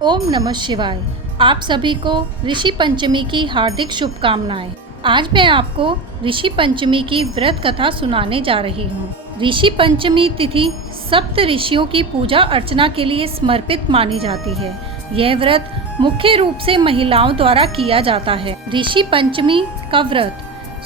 ओम नमः शिवाय। आप सभी को ऋषि पंचमी की हार्दिक शुभकामनाएं। आज मैं आपको ऋषि पंचमी की व्रत कथा सुनाने जा रही हूँ। ऋषि पंचमी तिथि सप्त ऋषियों की पूजा अर्चना के लिए समर्पित मानी जाती है। यह व्रत मुख्य रूप से महिलाओं द्वारा किया जाता है। ऋषि पंचमी का व्रत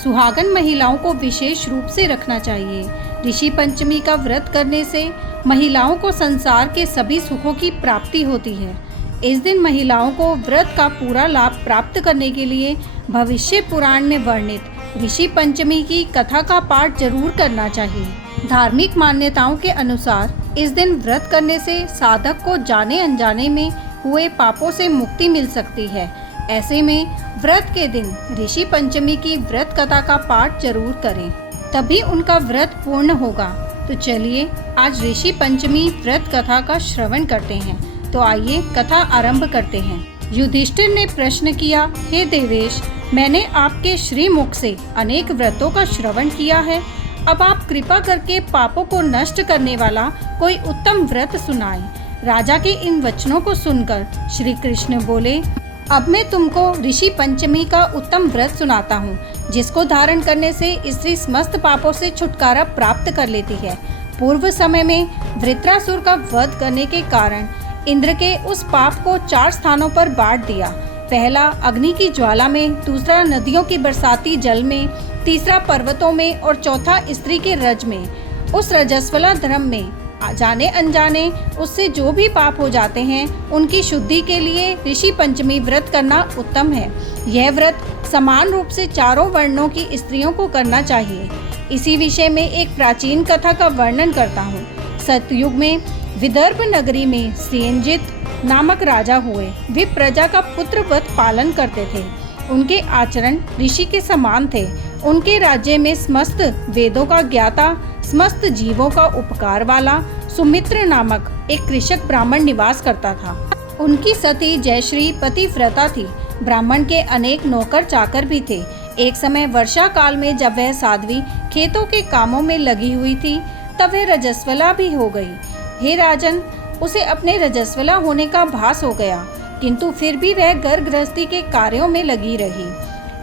सुहागन महिलाओं को विशेष रूप से रखना चाहिए। ऋषि पंचमी का व्रत करने से महिलाओं को संसार के सभी सुखों की प्राप्ति होती है। इस दिन महिलाओं को व्रत का पूरा लाभ प्राप्त करने के लिए भविष्य पुराण में वर्णित ऋषि पंचमी की कथा का पाठ जरूर करना चाहिए। धार्मिक मान्यताओं के अनुसार इस दिन व्रत करने से साधक को जाने अनजाने में हुए पापों से मुक्ति मिल सकती है। ऐसे में व्रत के दिन ऋषि पंचमी की व्रत कथा का पाठ जरूर करें, तभी उनका व्रत पूर्ण होगा। तो चलिए आज ऋषि पंचमी व्रत कथा का श्रवण करते हैं। तो आइए कथा आरंभ करते हैं। युधिष्ठिर ने प्रश्न किया, हे देवेश, मैंने आपके श्रीमुख से अनेक व्रतों का श्रवण किया है। अब आप कृपा करके पापों को नष्ट करने वाला कोई उत्तम व्रत सुनाएं। राजा के इन वचनों को सुनकर श्री कृष्ण बोले, अब मैं तुमको ऋषि पंचमी का उत्तम व्रत सुनाता हूँ, जिसको धारण करने से स्त्री समस्त पापों से छुटकारा प्राप्त कर लेती है। पूर्व समय में वृत्रासुर का वध करने के कारण इंद्र के उस पाप को 4 स्थानों पर बांट दिया। पहला अग्नि की ज्वाला में, दूसरा नदियों की बरसाती जल में, तीसरा पर्वतों में और चौथा स्त्री के रज में। उस रजस्वला धर्म में जाने अनजाने उससे जो भी पाप हो जाते हैं, उनकी शुद्धि के लिए ऋषि पंचमी व्रत करना उत्तम है। यह व्रत समान रूप से चारों वर्णों की स्त्रियों को करना चाहिए। इसी विषय में एक प्राचीन कथा का वर्णन करता हूँ। सतयुग में विदर्भ नगरी में श्रींजित नामक राजा हुए। वे प्रजा का पुत्रवत पालन करते थे। उनके आचरण ऋषि के समान थे। उनके राज्य में समस्त वेदों का ज्ञाता, समस्त जीवों का उपकार वाला सुमित्र नामक एक कृषक ब्राह्मण निवास करता था। उनकी सती जयश्री पतिव्रता थी। ब्राह्मण के अनेक नौकर चाकर भी थे। एक समय वर्षा काल में जब वह साध्वी खेतों के कामों में लगी हुई थी, तब वह रजस्वला भी हो गई। हे राजन, उसे अपने रजस्वला होने का भास हो गया, किंतु फिर भी वह घर गृहस्थी के कार्यों में लगी रही।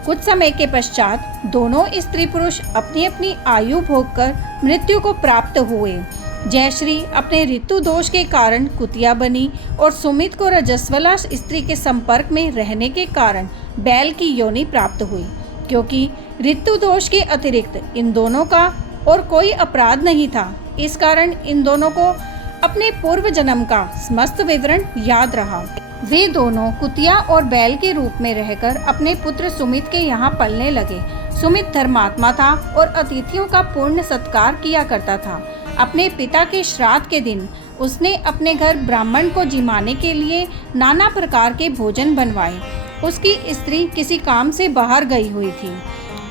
कुछ समय के पश्चात दोनों स्त्री पुरुष अपनी अपनी आयु भोग कर मृत्यु को प्राप्त हुए। जयश्री अपने ऋतु दोष के कारण कुतिया बनी और सुमित को रजस्वला स्त्री के संपर्क में रहने के कारण बैल की योनि प्राप्त हुई। क्योंकि ऋतु दोष के अतिरिक्त इन दोनों का और कोई अपराध नहीं था, इस कारण इन दोनों को अपने पूर्व जन्म का समस्त विवरण याद रहा। वे दोनों कुतिया और बैल के रूप में रहकर अपने पुत्र सुमित के यहाँ पलने लगे। सुमित धर्मात्मा था और अतिथियों का पूर्ण सत्कार किया करता था। अपने पिता के श्राद्ध के दिन उसने अपने घर ब्राह्मण को जिमाने के लिए नाना प्रकार के भोजन बनवाए। उसकी स्त्री किसी काम से बाहर गई हुई थी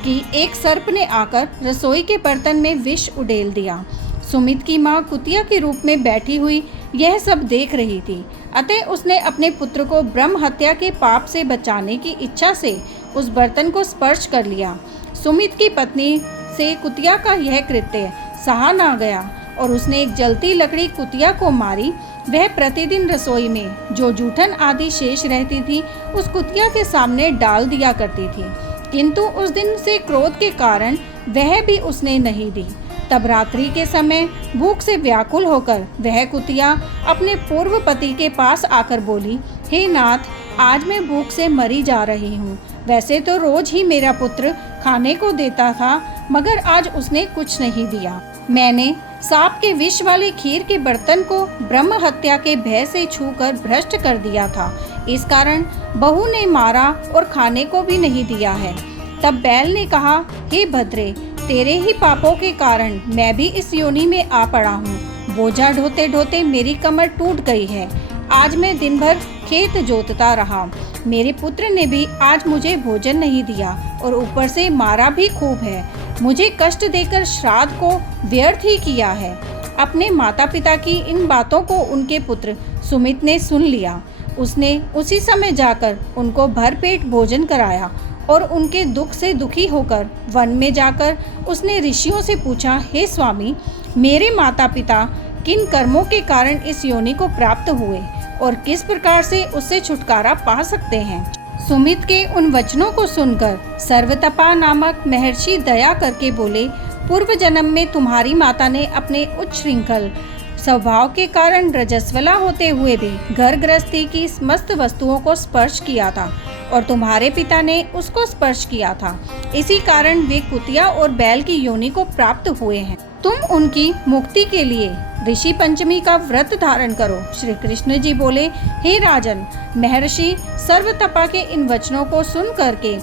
कि एक सर्प ने आकर रसोई के बर्तन में विष उड़ेल दिया। सुमित की माँ कुतिया के रूप में बैठी हुई यह सब देख रही थी। अतः उसने अपने पुत्र को ब्रह्म हत्या के पाप से बचाने की इच्छा से उस बर्तन को स्पर्श कर लिया। सुमित की पत्नी से कुतिया का यह कृत्य सहा ना गया और उसने एक जलती लकड़ी कुतिया को मारी। वह प्रतिदिन रसोई में जो जूठन आदि शेष रहती थी, उस कुतिया के सामने डाल दिया करती थी, किंतु उस दिन से क्रोध के कारण वह भी उसने नहीं दी। तब रात्रि के समय भूख से व्याकुल होकर वह कुतिया अपने पूर्व पति के पास आकर बोली, हे नाथ, आज मैं भूख से मरी जा रही हूँ। वैसे तो रोज ही मेरा पुत्र खाने को देता था, मगर आज उसने कुछ नहीं दिया। मैंने सांप के विष वाले खीर के बर्तन को ब्रह्म हत्या के भय से छूकर भ्रष्ट कर दिया था। इस कारण बहू ने मारा और खाने को भी नहीं दिया है। तब बैल ने कहा, हे भद्रे, तेरे ही पापों के कारण मैं भी इस योनि में आ पड़ा हूँ। बोझा ढोते ढोते मेरी कमर टूट गई है। आज मैं दिन भर खेत जोतता रहा। मेरे पुत्र ने भी आज मुझे भोजन नहीं दिया और ऊपर से मारा भी खूब है। मुझे कष्ट देकर श्राद्ध को व्यर्थ ही किया है। अपने माता पिता की इन बातों को उनके पुत्र सुमित ने सुन लिया। उसने उसी समय जाकर उनको भरपेट भोजन कराया और उनके दुख से दुखी होकर वन में जाकर उसने ऋषियों से पूछा, हे स्वामी, मेरे माता पिता किन कर्मों के कारण इस योनि को प्राप्त हुए और किस प्रकार से उससे छुटकारा पा सकते हैं। सुमित के उन वचनों को सुनकर सर्वतपा नामक महर्षि दया करके बोले, पूर्व जन्म में तुम्हारी माता ने अपने उच्च श्रृंखल स्वभाव के कारण रजस्वला होते हुए भी घर गृहस्थी की समस्त वस्तुओं को स्पर्श किया था और तुम्हारे पिता ने उसको स्पर्श किया था। इसी कारण वे कुतिया और बैल की योनि को प्राप्त हुए हैं। तुम उनकी मुक्ति के लिए ऋषि पंचमी का व्रत धारण करो। श्री कृष्ण जी बोले, हे राजन, महर्षि सर्वतपा के इन वचनों को सुन करके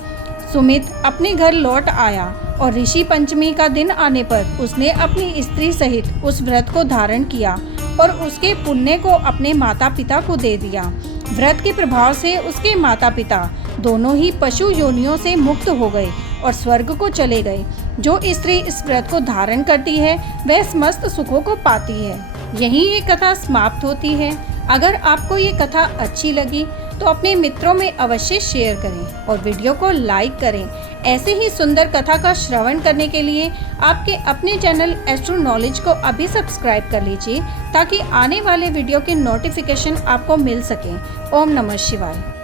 सुमित अपने घर लौट आया और ऋषि पंचमी का दिन आने पर उसने अपनी स्त्री सहित उस व्रत को धारण किया और उसके पुण्य को अपने माता पिता को दे दिया। व्रत के प्रभाव से उसके माता पिता दोनों ही पशु योनियों से मुक्त हो गए और स्वर्ग को चले गए। जो स्त्री इस व्रत को धारण करती है वह समस्त सुखों को पाती है। यही ये कथा समाप्त होती है। अगर आपको ये कथा अच्छी लगी तो अपने मित्रों में अवश्य शेयर करें और वीडियो को लाइक करें। ऐसे ही सुंदर कथा का श्रवण करने के लिए आपके अपने चैनल एस्ट्रो नॉलेज को अभी सब्सक्राइब कर लीजिए ताकि आने वाले वीडियो के नोटिफिकेशन आपको मिल सकें। ओम नमः शिवाय।